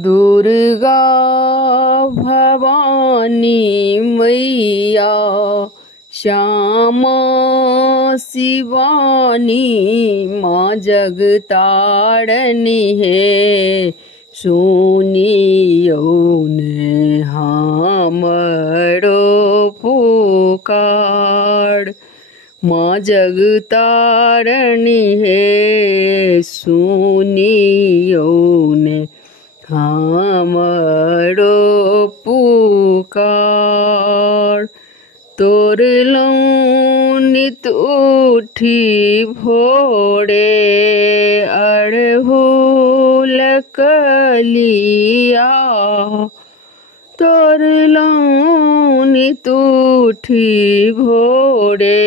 दुर्गा भवानी मैया श्यामा शिवानी माँ जगतारनी है सुनियो ने हमरो पुकार। माँ जगतारनी है सुनियो ने हमरो पुकार। तोर नित उठी भोरे अड़हुल कलिया। तोर नित उठी भोरे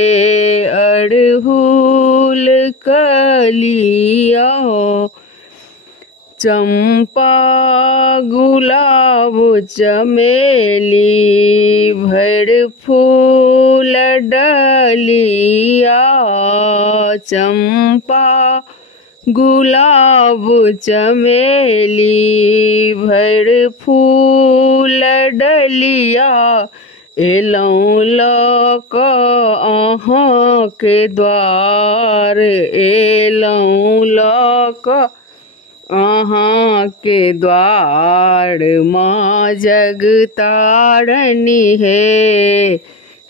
अड़हुल कलिया। चंपा गुलाब चमेली भर फूल डलिया। चंपा गुलाब चमेली भर फूल डलिया। एलौं लक अहाँ के द्वार। एलौं लक अहाँ के द्वार। माँ जगतारनी है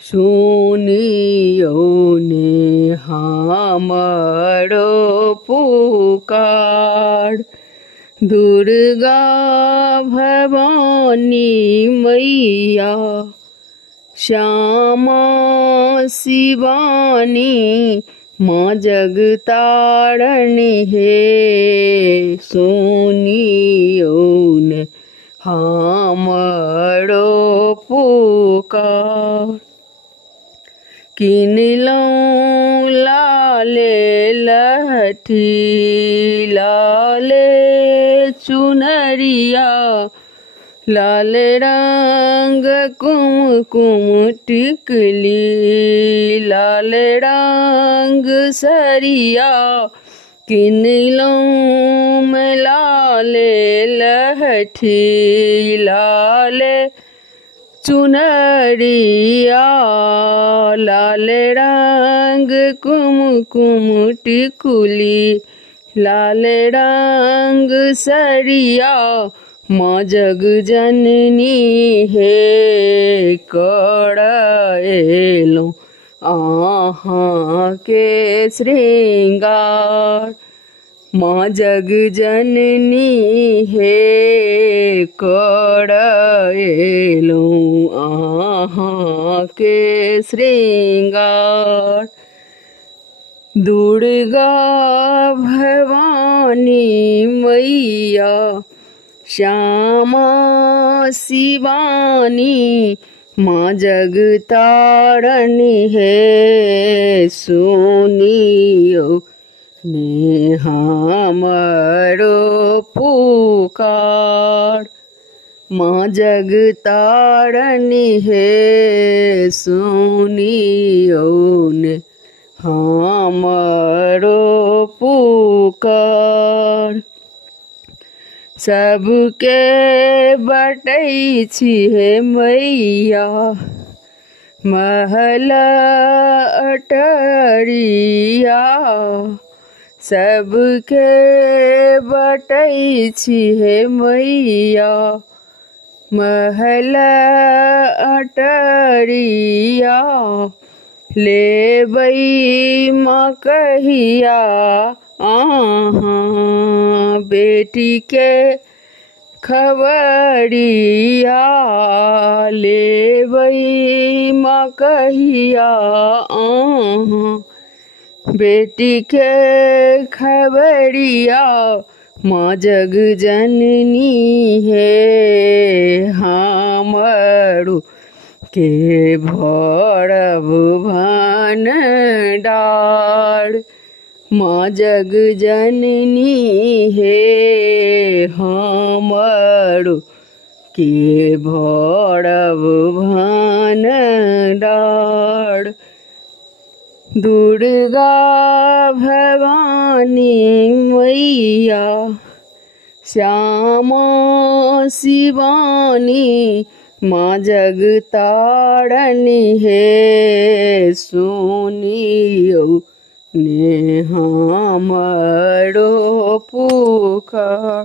सुनियो ने हमरो पुकार। दुर्गा भवानी मैया श्यामा शिवानी माँ जगतारनी है सुनियो ने हमरो पुकार। किनलौं लाले लहठी लाले चुनरिया। लाल रंग कुमकुम टिकली लाल रंग सरिया। किनलौं मैं लाले लहठी लाले चुनरिया। लाल रंग कुमकुम टिकुली लाल रंग सरिया। माँ जग जननी है करएलौं अहाँ के श्रृंगार। माँ जग जननी है करएलौं अहाँ के श्रृंगार। दुर्गा भवानी मैया श्यामा शिवानी माँ जगतारनी है सुनियो ने हमरो पुकार। माँ जगतारनी है सुनियो ने हमरो पुकार। सबके बटै छी हे मैया महल अटरिया। सबके बटै छी हे मैया महल अटरिया। लेबै माँ कहिया अहाँ बेटी के खबरिया। लेबै माँ कहिया अहाँ बेटी के खबरिया। माँ जग जननी है हमरो के भरब भंडार। माँ जग जननी है हमरो के भरब भंडार। दुर्गा भवानी मैया श्यामा शिवानी माँ जगतारनी हे सुनियो ने हमरो पुकार।